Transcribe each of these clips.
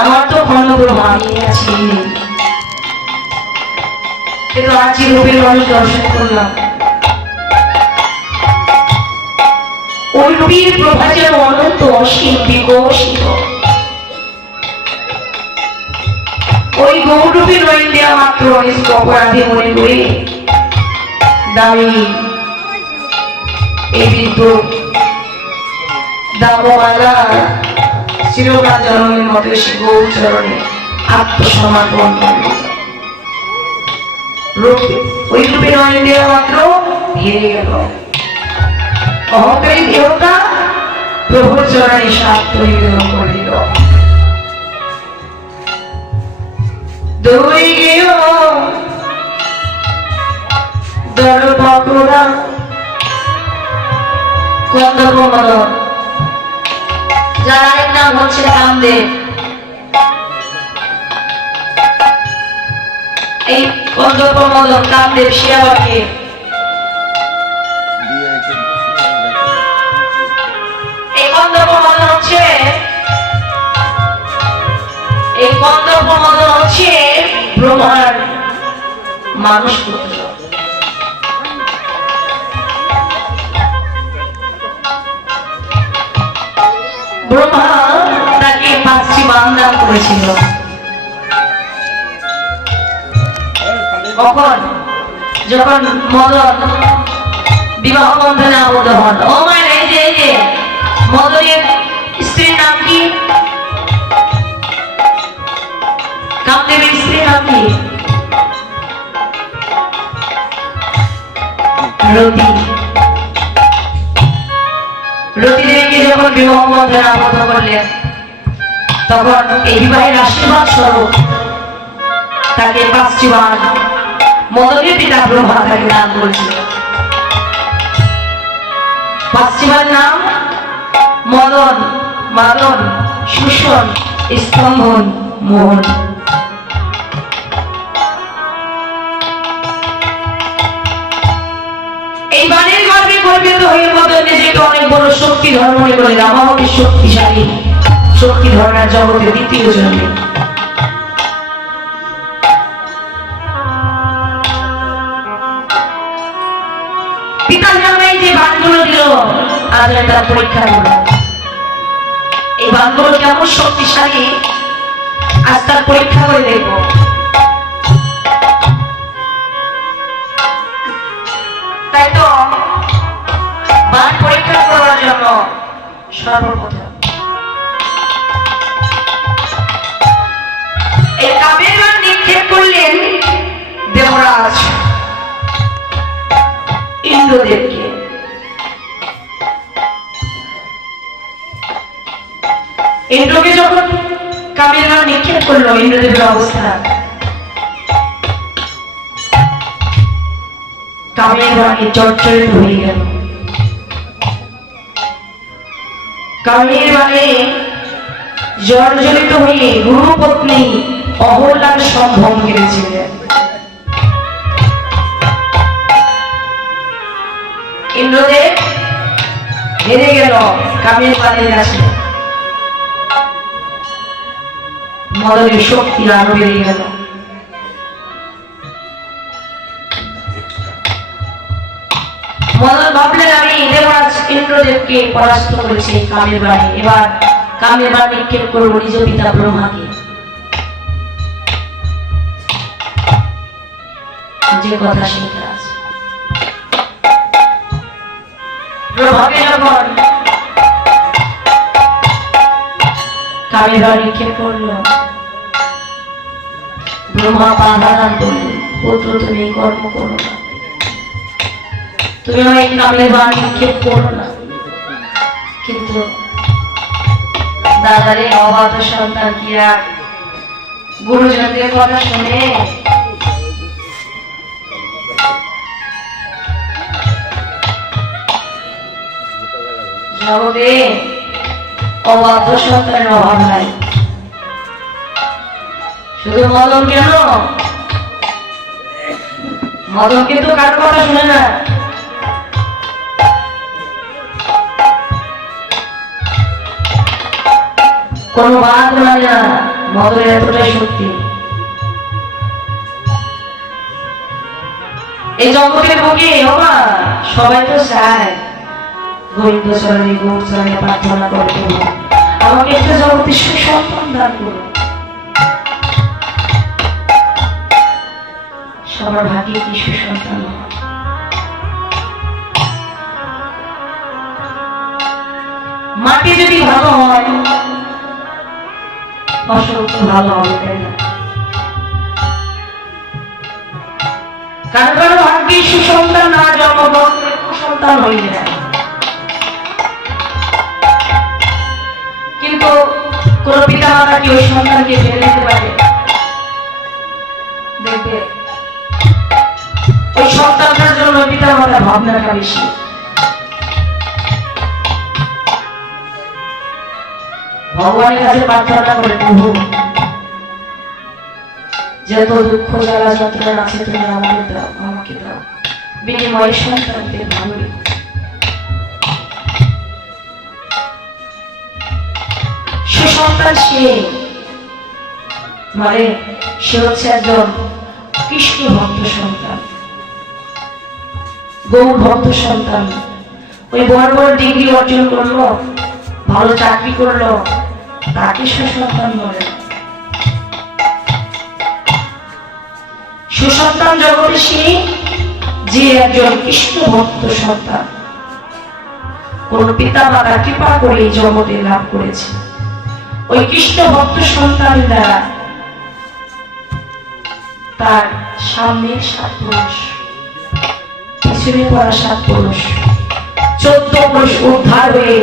আমার তো খণ্ডব্রহ্ম আমি আছি, কিন্তু আজ রূপের মানুষ দর্শন করলাম। ওই রূপের প্রভা যেন অনন্ত অসীম বিকশিত। ওই গৌরূপী নয় দেওয়া মাত্র অপরাধী মনে করে দামি এই বৃদ্ধ দামমালা চিরকাল জনমের মতো সে গৌচরণে আত্মসমর্পণ করল। ওই রূপে নয় দেওয়া মাত্র হেরে গেল। অহংকারী দেহটা প্রভুর চরণে স্বার্থ নিবেদন করে দিল। দৌড়ে গেল দরপকরা কন্দর্পমদন, যার আরেক নাম হচ্ছে কামদেব। এই কন্দর্পমদন কামদেব সে আবার কে? এই কন্দর্পমদন হচ্ছে ব্রহ্মার মানুষ পুত্র। ব্রহ্মা তাকে 5টি বান্দা করেছিল। যখন মদন বিবাহ বন্ধনে আবদ্ধ হন, ও মায়ের এই যে মদনের স্ত্রীর নাম কি? কামদেবের স্ত্রীর নাম কি? রতি। রতি দেবীকে যখন বিবাহ বন্ধনে আবদ্ধ করলেন, তখন এই বিবাহের আশীর্বাদ স্বরূপ তাকে 5টি বার মদনের পিতা ব্রহ্মা তাকে দান করেছিল। 5টি বার নাম মদন, মাদন, সুষণ, স্তম্ভন, মোহন। এই বাণীর গর্বে গর্বিত হয়ে মদন নিজেকে অনেক বড় শক্তি ধর্ম মনে করে আমাকে শক্তিশালী, শক্তি ধরনের জগতের দ্বিতীয় জন্মে। পিতার নামে যে বাণগুলো দিল, আজ তার পরীক্ষা হলো। এই বাণগুলো কেমন শক্তিশালী, আজ তার পরীক্ষা করে দেখব। তাই তো বাণ পরীক্ষা করার জন্য সর্বপ্রথম এই কামের বাণ নিক্ষেপ করলেন দেবরাজ ইন্দ্রদেবকে। ইন্দ্রকে যখন কামের বাণ নিক্ষেপ করলো, ইন্দ্রদেবের অবস্থা কামের বাণে জর্জরিত হয়ে গেল। কামের বাণে জর্জরিত হয়ে গুরুপত্নী অহল্যার সম্ভ্রম কেড়েছিলেন। ইন্দ্রদেব হেরে গেল কামের বাণের কাছে। মদনের শক্তি আরো বেড়ে গেল। মদন ভাবলেন, আমি দেবরাজ ইন্দ্রদেবকে পরাস্ত করেছি কামের বাণে, এবার কামের বাণ নিক্ষেপ করবো নিজ পিতা ব্রহ্মাকে। যে কথা শিখে আছে ব্রহ্মাকে যখন কামের বাণ নিক্ষেপ করলো, ব্রহ্মা বাধা দান করলেন, পুত্র তুমি কর্ম করো না, তুমি এই কামের বাণ নিক্ষেপ করো না। কিন্তু দাদারে অবাধ সন্তান কি আর গুরুজনদের কথা শুনে? জগতে অবাধ্য সন্তানের অভাব নাই। শুধু মদন কেন, মদন কিন্তু কার কথা শুনে না। কোনো বাদ মানে না, মদনের এতটাই শক্তি। এই জগতের বুকে বাবা সবাই তো চায় গোবিন্দ চরণে গৌর চরণে প্রার্থনা করতে, আমাকে একটা জগতে সুসন্তান দান করো। সবার ভাগ্যে কি সুসন্তান হয়? মাটি যদি ভালো হয় ফসল তো ভালো হবে, তাই না? কারো কারো ভাগ্যে সুসন্তান না জন্মগ্রহণ করে কুসন্তান হয়ে যায়, কিন্তু কোন পিতা মাতা কি ওই সন্তানকে ফেলে দিতে পারে? দেখবে ওই সন্তানটার জন্য পিতা মাতার ভাবনাটা বেশি। ভগবানের কাছে প্রার্থনা করে, প্রভু যত দুঃখ জ্বালা যন্ত্রণা আছে তুমি আমাকে দাও, আমাকে দাও, বিনিময় সন্তানকে ভালো রেখো। সুসন্তান সে মানে সে হচ্ছে একজন কৃষ্ণ ভক্ত সন্তান, গৌর ভক্ত সন্তান। ওই বড় বড় ডিগ্রি অর্জন করলো, ভালো চাকরি করলো, তাকে সুসন্তান বলে। সুসন্তান জগতে সে যে একজন কৃষ্ণ ভক্ত সন্তান, কোন পিতা মাতা কৃপা করে এই জগতে লাভ করেছে। ওই কৃষ্ণ ভক্ত সন্তান দ্বারা তার সামনে 7 পুরুষ, পিছনে পড়া 7 পুরুষ, 14 পুরুষ উদ্ধার হয়ে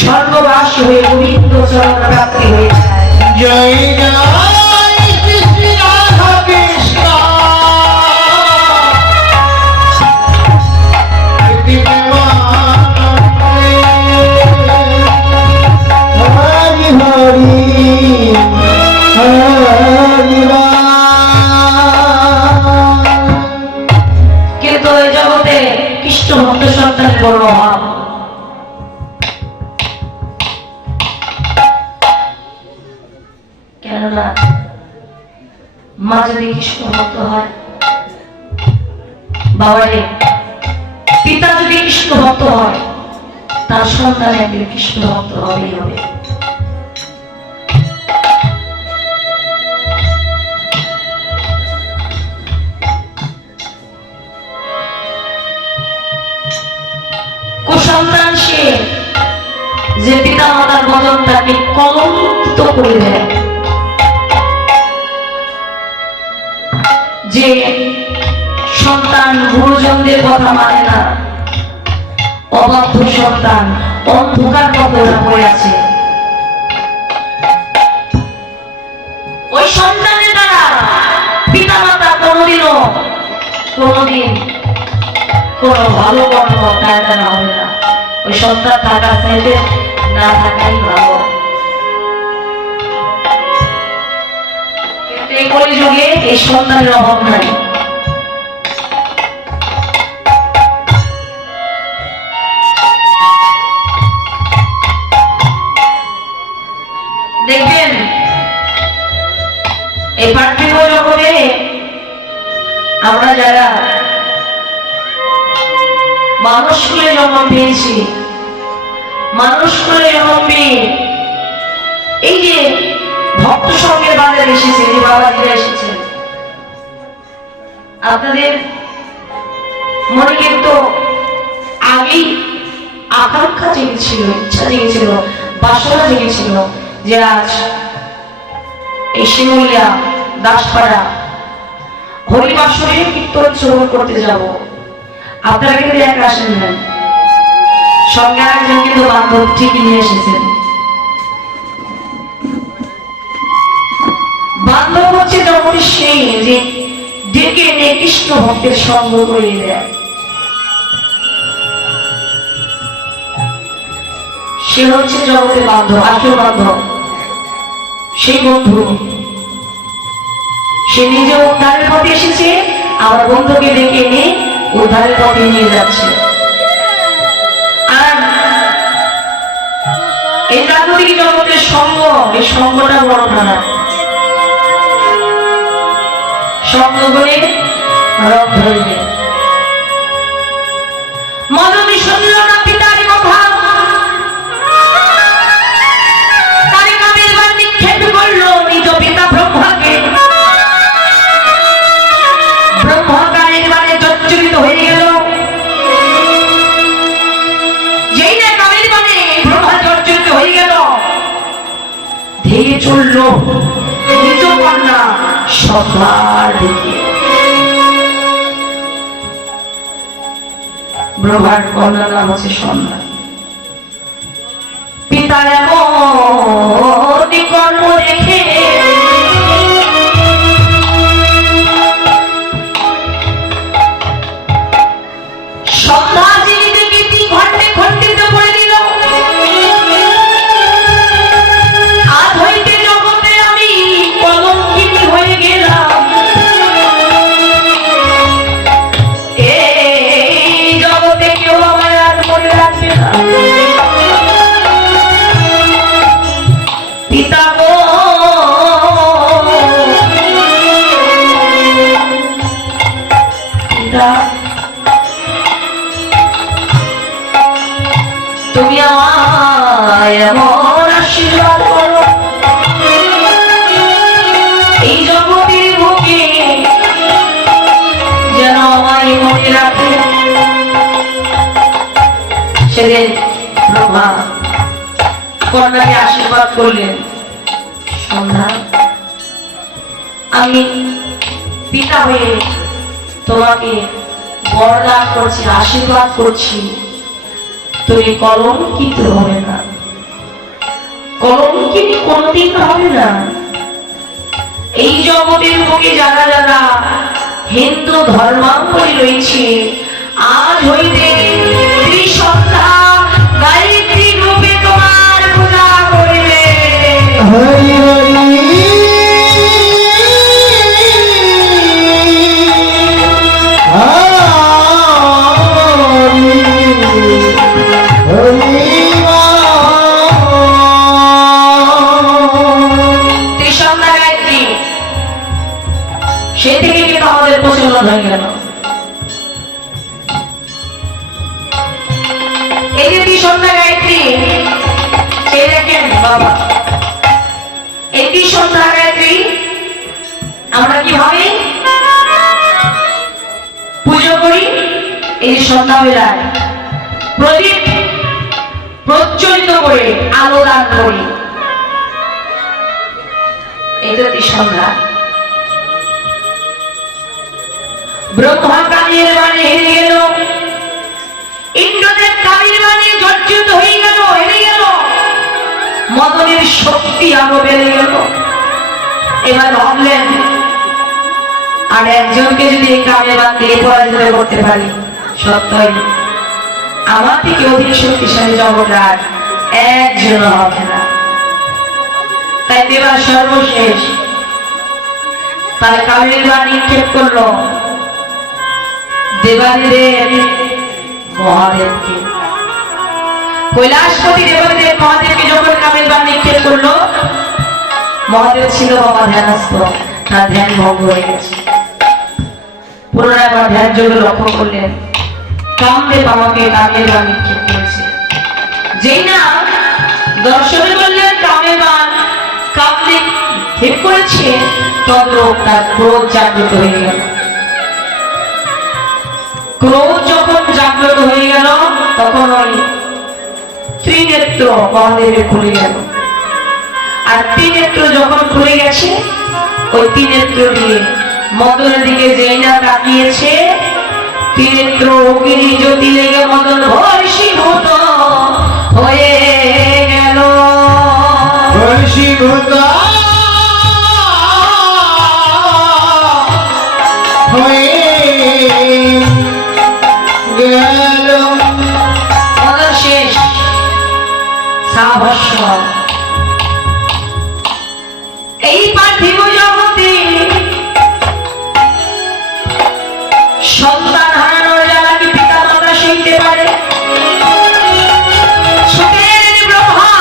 স্বর্গবাসী হয়ে গোবিন্দ চরণ প্রাপ্তি হয়ে যায়। জয় জয় কৃষ্ণ রাধা কৃষ্ণ হরি হরি কিন্তু এই জগতে কৃষ্ণ ভক্ত সন্তানের বড় অভাব। কেননা মা যদি কৃষ্ণ ভক্ত হয়, বাবারে পিতা যদি কৃষ্ণ ভক্ত হয়, তার সন্তান একদিন কৃষ্ণ ভক্ত হবেই হবে। কুসন্তান সে যে পিতা মাতার বদনটাকে কলঙ্কিত করে দেয়, যে সন্তান গুরুজনদের কথা মানে না, অবাধ্য সন্তান অন্ধকার পথে পড়ে আছে। ওই সন্তানের দ্বারা পিতা মাতা কোনদিন কোন ভালো কর্ম তার দ্বারা হবে না। ওই সন্তান থাকা চাইলে না থাকাই ভালো। কিন্তু এই কলিযুগে এই সন্তানের অভাব নাই। দেখবেন এই পার্থিব জগতে আমরা যারা মানুষ কুলে জন্ম পেয়েছি, মানুষ কুলে জন্ম পেয়ে এই যে ভক্ত সঙ্গের বাজারে এসেছে, যে বাবাজিরা এসেছেন, আপনাদের মনে কিন্তু আগেই আকাঙ্ক্ষা জেগেছিল, ইচ্ছা জেগেছিল, বাসনা জেগেছিল যে আজ এই শিমুলিয়া দাসপাড়া হরিবাসরে কীর্তন শ্রবণ করতে যাব। আপনারা কিন্তু একা আসেন না, সঙ্গে একজন কিন্তু বান্ধব ঠিকই নিয়ে এসেছেন। বান্ধব হচ্ছে যখন সেই যে ডেকে এনে কৃষ্ণ ভক্তের সঙ্গ করে দেয়, সে হচ্ছে জগতের বান্ধব, আসল বান্ধব, সেই বন্ধু। সে নিজে উদ্ধারের পথে এসেছে, আমার বন্ধুকে ডেকে এনে উদ্ধারের পথে নিয়ে যাচ্ছে। আর এই জাগতিক জগতের সঙ্গ, এই সঙ্গটা বড় খারাপ। সঙ্গ করে রব ধরবে। মদনী শুনল না পিতার কথা, তার কামের বাণ নিক্ষেপ করল নিজ পিতা ব্রহ্মাকে। ব্রহ্মা কামের বাণে জর্জরিত হয়ে গেল। যেই না কামের বাণে ব্রহ্মা জর্জরিত হয়ে গেল, ধেয়ে চলল নিজ কন্যা সভার দিকে। ব্রহ্মার কন্যা নাম হচ্ছে সন্ধ্যা। পিতার এমন কর্ম দেখে সন্ধ্যা যিনি দেখে 3 ঘন্টে খণ্ডিত করে দিল। আজ হইতে জগতে আমি কলঙ্কিনী হয়ে গেলাম। পিতা গো, পিতা তুমি আমায় এমন আশীর্বাদ করো, এই জগতের বুকে যেন আমায় মনে রাখে। সেদিন ব্রহ্মা কন্যাকে আশীর্বাদ করলেন, সন্ধ্যা আমি পিতা হয়ে তোমাকে বরদান করছি, আশীর্বাদ করছি, তুমি কলঙ্কিত হবে না, কলঙ্কিনী কোনদিন হবে না। এই জগতের বুকে যারা যারা হিন্দু ধর্মাবলম্বী রয়েছে, আজ হইতে ত্রিসন্ধ্যা গায়ত্রী রূপে তোমার পূজা করিবে। হরি হরি ত্রিসন্ধ্যা গায়ত্রী সে থেকে কিন্তু আমাদের প্রচলন হয়ে গেল। এই যে ত্রিসন্ধ্যা গায়ত্রী, এই দেখেন বাবা, এই ত্রিসন্ধ্যা গায়ত্রী আমরা কিভাবে পুজো করি? এই সন্ধ্যাবেলায় প্রদীপ প্রজ্বলিত করে আলো দান করি। এই তো ত্রিসন্ধ্যা। ব্রহ্মা কামের বাণে হেরে গেল, ইন্দ্রদেব কামের বাণে জর্জরিত হয়ে গেল, হেরে গেল। মদনের শক্তি আরো বেড়ে গেল। এবার ভাবলেন, আর একজনকে যদি এই কামের বাণ দিয়ে পরাজিত করতে পারি, সত্যই আমার থেকে অধিক শক্তিশালী জগৎ আর একজন হবে না। তাই দেবার সর্বশেষ তার কামের বাণ নিক্ষেপ করলো দেবাদিদেব মহাদেবকে। কৈলাসপতি দেবাদিদেব মহাদেবকে যখন কামের বাণ নিক্ষেপ করলো, মহাদেব ছিল বাবা ধ্যানস্থ, তার ধ্যান ভঙ্গ হয়ে গেছে। পুনরায় আবার ধ্যান যোগে লক্ষ্য করলেন, কামদেব আমাকে কামের বাণ নিক্ষেপ করেছে। যেই না দর্শনে করলেন কামের বাণ কামদেব ঠিক করেছে, তদ্রূপ তার ক্রোধ জাগ্রত হয়ে গেল। ক্রোধ যখন জাগ্রত হয়ে গেল, তখন ওই ত্রিনেত্র মহাদেবের খুলে গেল। আর ত্রিনেত্র যখন খুলে গেছে, ওই ত্রিনেত্র দিয়ে মদনের দিকে যেই না তাকিয়েছে, ত্রিনেত্র অগ্নি জ্যোতি লেগে মদন ভস্মীভূত হয়ে গেল। ভস্মীভূত হয়ে গেল। মদন শেষ, সাভস্য। এই পার্থিব জগতে সন্তান হারানোর জ্বালা কি পিতা মাতা সইতে পারে? সুখের ব্রহ্মা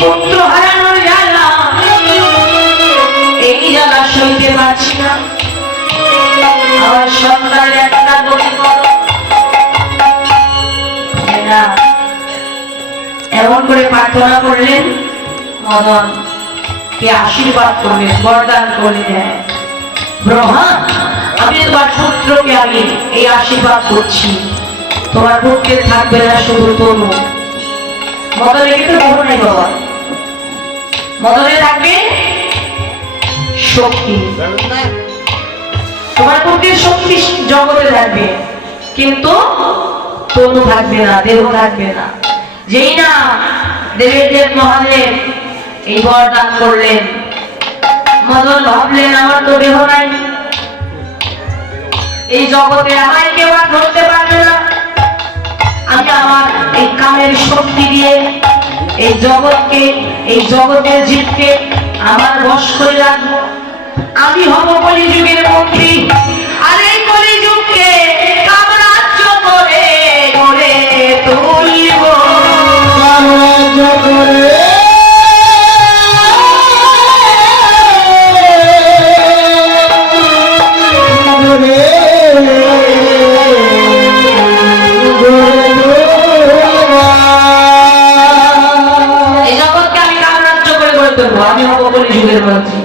পুত্র হারানোর জ্বালা, এই জ্বালা সইতে পারছি না। আমার সন্তানের একটা গতি করো। এরা এমন করে প্রার্থনা করলেন, মদন কে আশীর্বাদ করলেন, বরদান করলেন, ব্রহ্মা আমি তোমার পুত্রকে আমি এই আশীর্বাদ করছি, তোমার পুত্রে থাকবে না শুধু তনু। মদনে কিন্তু বহু নেই বাবা, মদনে থাকবে শক্তি, তোমার পুত্রের শক্তি জগতে থাকবে, কিন্তু তনু থাকবে না, দেহ থাকবে না। যেই না দেবের দেব মহাদেব এই বরদান করলেন, মদন ভাবলেন আমার তো দেহ নাই, এই জগতে আমায় কেউ আর ধরতে পারবে না, আমি আমার এই কামের শক্তি দিয়ে এই জগৎকে, এই জগতের জীবকে আমার বশ করে রাখবো। আমি হব কলিযুগের মন্ত্রী, আর এই কলিযুগকে কামরাজ্য করে করে তুলব। কামরাজ্য করে এই জগৎকে আমি কামরাজ্য করে গড়ে তুলবো, আমি হব কলিযুগের মন্ত্রী।